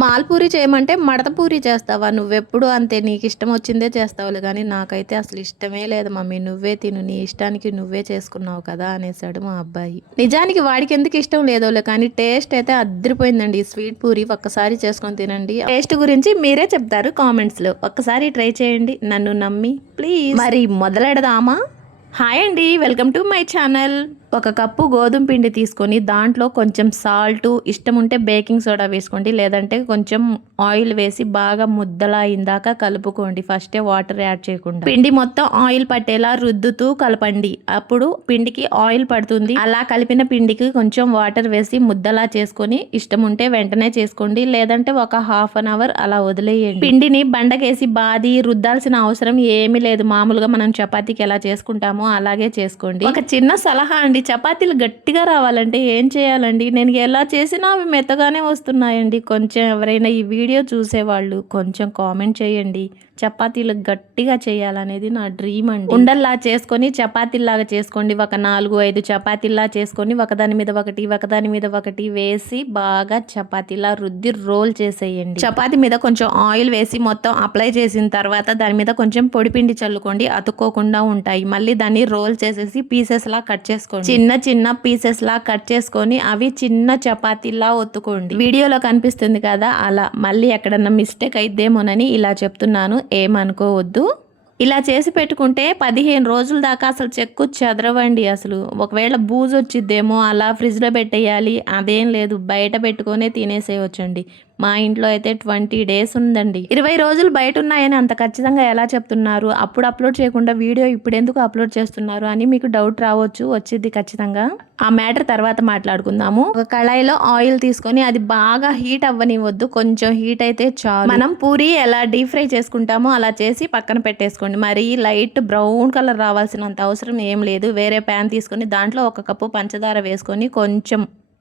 మాల్పూరి చేయమంటే మడత పూరి చేస్తావా? నువ్వెప్పుడు అంతే నీకిష్టం వచ్చిందే చేస్తావులే గానీ, నాకైతే అసలు ఇష్టమే లేదు మమ్మీ. నువ్వే తిను. నీ ఇష్టానికి నువ్వే చేసుకున్నావు కదా! అనేసాడు మా అబ్బాయి. నిజానికి వాడికెందుకు ఇష్టం లేదోలే కానీ, టేస్ట్ అయితే అద్దిరిపోయిందండి ఈ స్వీట్ పూరి. ఒక్కసారి చేసుకొని తినండి. టేస్ట్ గురించి మీరే చెప్తారు కామెంట్స్‌లో. ఒక్కసారి ట్రై చేయండి నన్ను నమ్మి ప్లీజ్. మరి మొదలెడదామా? హాయ్ అండి, వెల్కమ్ టు మై ఛానల్. ఒక కప్పు గోధుమ పిండి తీసుకొని దాంట్లో కొంచెం సాల్ట్, ఇష్టం ఉంటే బేకింగ్ సోడా వేసుకోండి, లేదంటే కొంచెం ఆయిల్ వేసి బాగా ముద్దలా అయిందాక కలుపుకోండి. ఫస్టే వాటర్ యాడ్ చేయకుండా పిండి మొత్తం ఆయిల్ పట్టేలా రుద్దుతూ కలపండి. అప్పుడు పిండికి ఆయిల్ పడుతుంది. అలా కలిపిన పిండికి కొంచెం వాటర్ వేసి ముద్దలా చేసుకొని ఇష్టం ఉంటే వెంటనే చేసుకోండి, లేదంటే ఒక హాఫ్ అన్ అవర్ అలా వదిలేయండి. పిండిని బండకేసి బాది రుద్దాల్సిన అవసరం ఏమీ లేదు. మామూలుగా మనం చపాతీకి ఎలా చేసుకుంటామో అలాగే చేసుకోండి. ఒక చిన్న సలహా అండి, చపాతీలు గట్టిగా రావాలంటే ఏం చేయాలండి, నేను ఎలా చేసినా అవి మెత్తగానే వస్తున్నాయండి. కొంచెం ఎవరైనా ఈ వీడియో చూసేవాళ్ళు కొంచెం కామెంట్ చేయండి. చపాతీలు గట్టిగా చేయాలనేది నా డ్రీమ్ అండి. ఉండల్లా చేసుకొని చపాతీల్లాగా చేసుకోండి. ఒక 4-5 చపాతీల్లా చేసుకొని ఒకదాని మీద ఒకటి వేసి బాగా చపాతీలా రుద్ది రోల్ చేసేయండి. చపాతీ మీద కొంచెం ఆయిల్ వేసి మొత్తం అప్లై చేసిన తర్వాత దాని మీద కొంచెం పొడిపిండి చల్లుకోండి, అతుక్కోకుండా ఉంటాయి. మళ్ళీ దాన్ని రోల్ చేసేసి పీసెస్ లా కట్ చేసుకోండి. చిన్న పీసెస్ లా కట్ చేసుకొని అవి చిన్న చపాతీలా ఒత్తుకోండి. వీడియోలో కనిపిస్తుంది కదా అలా. మళ్ళీ ఎక్కడన్నా మిస్టేక్ అయిద్దేమోనని ఇలా చెప్తున్నాను, ఏమనుకోవద్దు. ఇలా చేసి పెట్టుకుంటే 15 రోజుల దాకా అసలు చెక్కు చెదరవండి. అసలు ఒకవేళ బూజు వచ్చిద్దేమో అలా ఫ్రిడ్జ్లో పెట్టేయాలి, అదేం లేదు, బయట పెట్టుకొని తినేసేయొచ్చండి. మా ఇంట్లో అయితే 20 డేస్ ఉందండి. 20 రోజులు బయట ఉన్నాయని అంత ఖచ్చితంగా ఎలా చెప్తున్నారు? అప్పుడు అప్లోడ్ చేయకుండా వీడియో ఇప్పుడు ఎందుకు అప్లోడ్ చేస్తున్నారు అని మీకు డౌట్ రావచ్చు. వచ్చింది ఖచ్చితంగా. ఆ మ్యాటర్ తర్వాత మాట్లాడుకుందాము. ఒక కళాయిలో ఆయిల్ తీసుకొని అది బాగా హీట్ అవ్వనివ్వద్దు, కొంచెం హీట్ అయితే చాలు. మనం పూరి ఎలా డీప్ ఫ్రై చేసుకుంటామో అలా చేసి పక్కన పెట్టేసుకోండి. మరి లైట్ బ్రౌన్ కలర్ రావాల్సినంత అవసరం ఏం లేదు. వేరే ప్యాన్ తీసుకొని దాంట్లో 1 కప్పు పంచదార వేసుకొని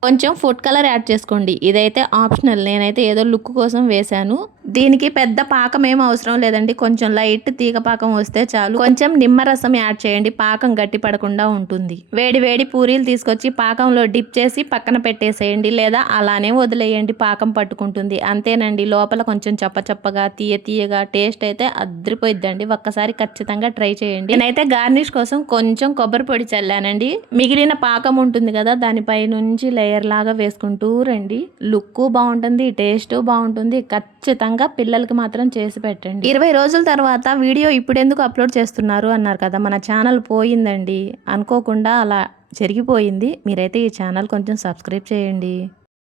కొంచెం ఫుడ్ కలర్ యాడ్ చేసుకోండి. ఇదైతే ఆప్షనల్, నేనైతే ఏదో లుక్ కోసం వేశాను. దీనికి పెద్ద పాకం ఏం అవసరం లేదండి, కొంచెం లైట్ తీగ పాకం వస్తే చాలు. కొంచెం నిమ్మరసం యాడ్ చేయండి, పాకం గట్టి పడకుండా ఉంటుంది. వేడి పూరీలు తీసుకొచ్చి పాకంలో డిప్ చేసి పక్కన పెట్టేసేయండి, లేదా అలానే వదిలేయండి, పాకం పట్టుకుంటుంది. అంతేనండి, లోపల కొంచెం చప్పచప్పగా తీయగా టేస్ట్ అయితే అద్రిపోయిద్దండి. ఒక్కసారి ఖచ్చితంగా ట్రై చేయండి. నేనైతే గార్నిష్ కోసం కొంచెం కొబ్బరి పొడి చల్లానండి. మిగిలిన పాకం ఉంటుంది కదా దానిపై నుంచి లేయర్ లాగా వేసుకుంటూ రండి. లుక్ బాగుంటుంది, టేస్ట్ బాగుంటుంది. ఖచ్చితంగా పిల్లలకి మాత్రం చేసి పెట్టండి. 20 రోజుల తర్వాత వీడియో ఇప్పుడెందుకు అప్లోడ్ చేస్తున్నారు అన్నారు కదా, మన ఛానల్ పోయిందండి. అనుకోకుండా అలా జరిగిపోయింది. మీరైతే ఈ ఛానల్ కొంచెం సబ్స్క్రైబ్ చేయండి.